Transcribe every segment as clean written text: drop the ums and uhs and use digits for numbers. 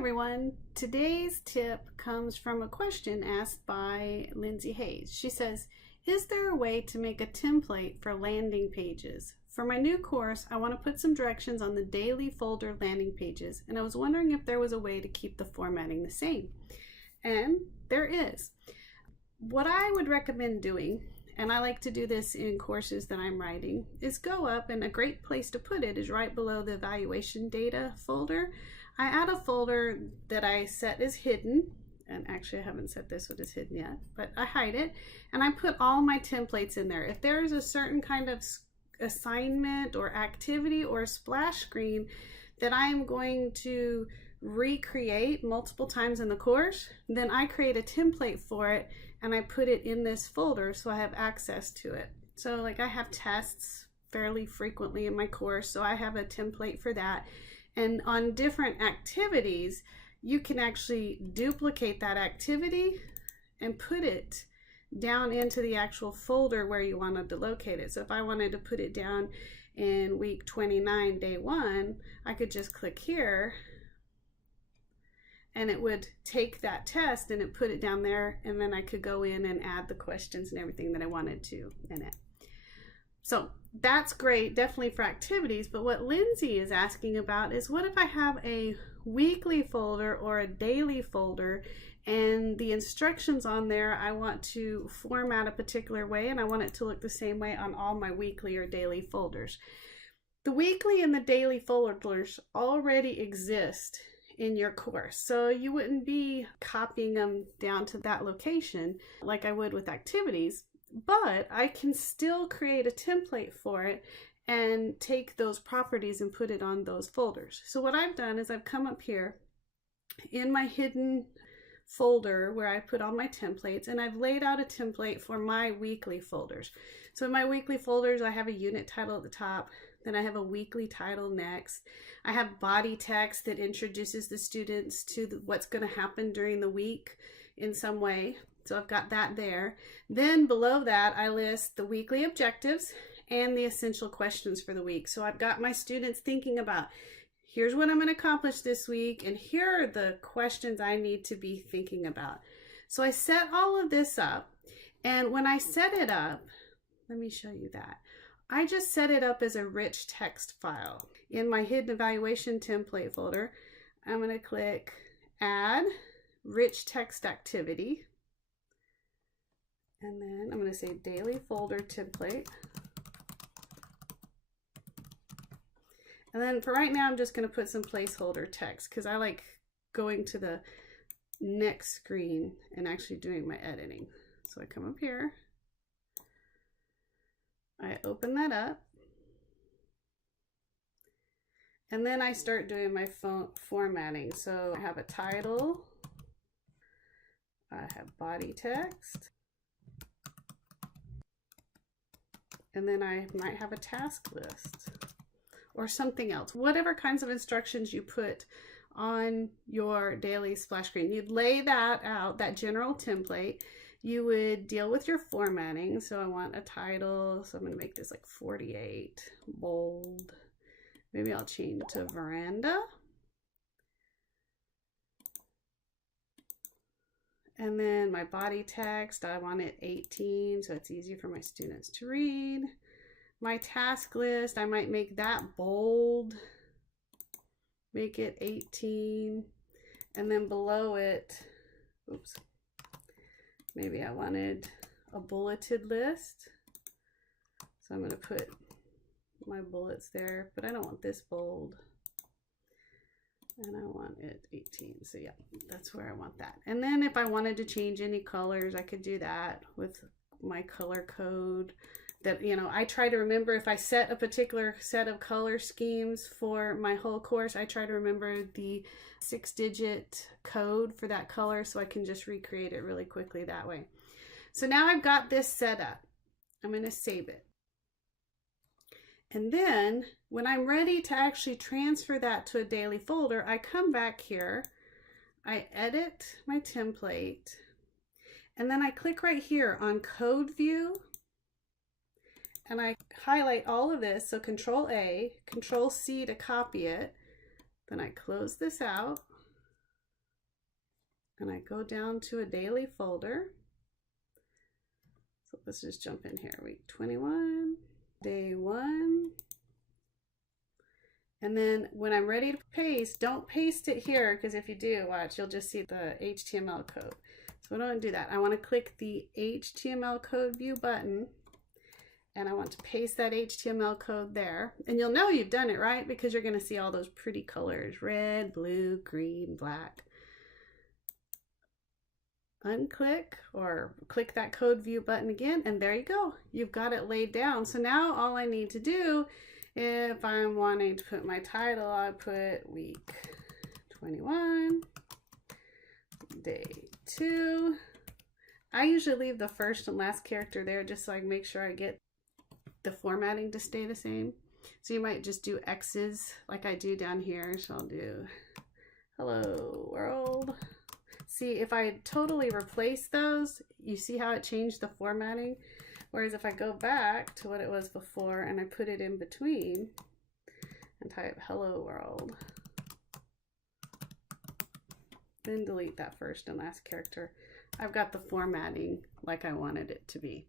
everyone. Today's tip comes from a question asked by Lindsay Hayes. She says, is there a way to make a template for landing pages? For my new course, I want to put some directions on the daily folder landing pages, and I was wondering if there was a way to keep the formatting the same. And there is. What I would recommend doing, and I like to do this in courses that I'm writing, is go up, and a great place to put it is right below the evaluation data folder. I add a folder that I set as hidden, and actually I haven't set this one as hidden yet, but I hide it, and I put all my templates in there. If there's a certain kind of assignment or activity or splash screen that I'm going to recreate multiple times in the course, then I create a template for it and I put it in this folder so I have access to it. So like I have tests fairly frequently in my course, so I have a template for that. And on different activities, you can actually duplicate that activity and put it down into the actual folder where you wanted to locate it. So if I wanted to put it down in week 29, day 1, I could just click here and it would take that test and it put it down there, and then I could go in and add the questions and everything that I wanted to in it. So that's great, definitely for activities, but what Lindsay is asking about is, what if I have a weekly folder or a daily folder and the instructions on there I want to format a particular way and I want it to look the same way on all my weekly or daily folders. The weekly and the daily folders already exist in your course, so you wouldn't be copying them down to that location like I would with activities. But I can still create a template for it and take those properties and put it on those folders. So what I've done is I've come up here in my hidden folder where I put all my templates, and I've laid out a template for my weekly folders. So in my weekly folders, I have a unit title at the top, then I have a weekly title next. I have body text that introduces the students to what's going to happen during the week in some way. So I've got that there. Then below that, I list the weekly objectives and the essential questions for the week. So I've got my students thinking about, here's what I'm going to accomplish this week, and here are the questions I need to be thinking about. So I set all of this up, and when I set it up, let me show you that. I just set it up as a rich text file. In my hidden evaluation template folder, I'm going to click Add Rich Text Activity. And then I'm going to say daily folder template. And then for right now, I'm just going to put some placeholder text because I like going to the next screen and actually doing my editing. So I come up here, I open that up, and then I start doing my formatting. So I have a title, I have body text, and then I might have a task list or something else. Whatever kinds of instructions you put on your daily splash screen, you'd lay that out, that general template. You would deal with your formatting. So I want a title, so I'm going to make this like 48, bold. Maybe I'll change to veranda. And then my body text, I want it 18, so it's easy for my students to read. My task list, I might make that bold, make it 18. And then below it, oops, maybe I wanted a bulleted list. So I'm going to put my bullets there, but I don't want this bold. And I want it 18. So yeah, that's where I want that. And then if I wanted to change any colors, I could do that with my color code that, you know, I try to remember. If I set a particular set of color schemes for my whole course, I try to remember the 6-digit code for that color so I can just recreate it really quickly that way. So now I've got this set up. I'm going to save it. And then when I'm ready to actually transfer that to a daily folder, I come back here, I edit my template, and then I click right here on Code View, and I highlight all of this. So Control A, Control C to copy it. Then I close this out. and I go down to a daily folder. So let's just jump in here, week 21, day 1. And then when I'm ready to paste, don't paste it here, because if you do, watch, you'll just see the HTML code. So I don't want to do that. I want to click the HTML code view button, and I want to paste that HTML code there. And you'll know you've done it, right? Because you're going to see all those pretty colors, red, blue, green, black. Unclick or click that code view button again, and there you go. You've got it laid down. So now all I need to do, if I'm wanting to put my title, I put week 21, day 2. I usually leave the first and last character there just so I can make sure I get the formatting to stay the same. So you might just do X's like I do down here. So I'll do hello world. See, if I totally replace those, you see how it changed the formatting? Whereas if I go back to what it was before and I put it in between and type hello world, then delete that first and last character, I've got the formatting like I wanted it to be.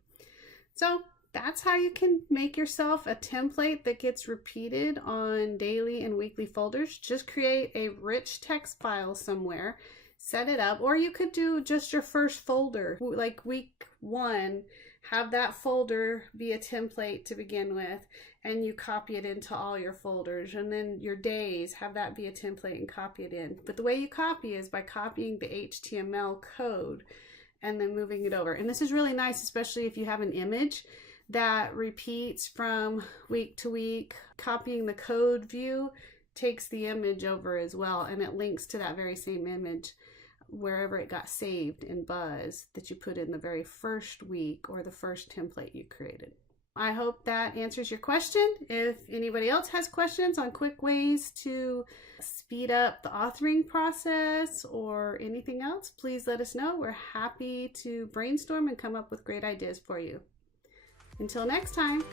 So that's how you can make yourself a template that gets repeated on daily and weekly folders. Just create a rich text file somewhere, set it up, or you could do just your first folder, like week 1, have that folder be a template to begin with, and you copy it into all your folders, and then your days, have that be a template and copy it in. But the way you copy is by copying the HTML code and then moving it over. And this is really nice, especially if you have an image that repeats from week to week. Copying the code view takes the image over as well, and it links to that very same image wherever it got saved in Buzz that you put in the very first week or the first template you created. I hope that answers your question. If anybody else has questions on quick ways to speed up the authoring process or anything else, please let us know. We're happy to brainstorm and come up with great ideas for you. Until next time.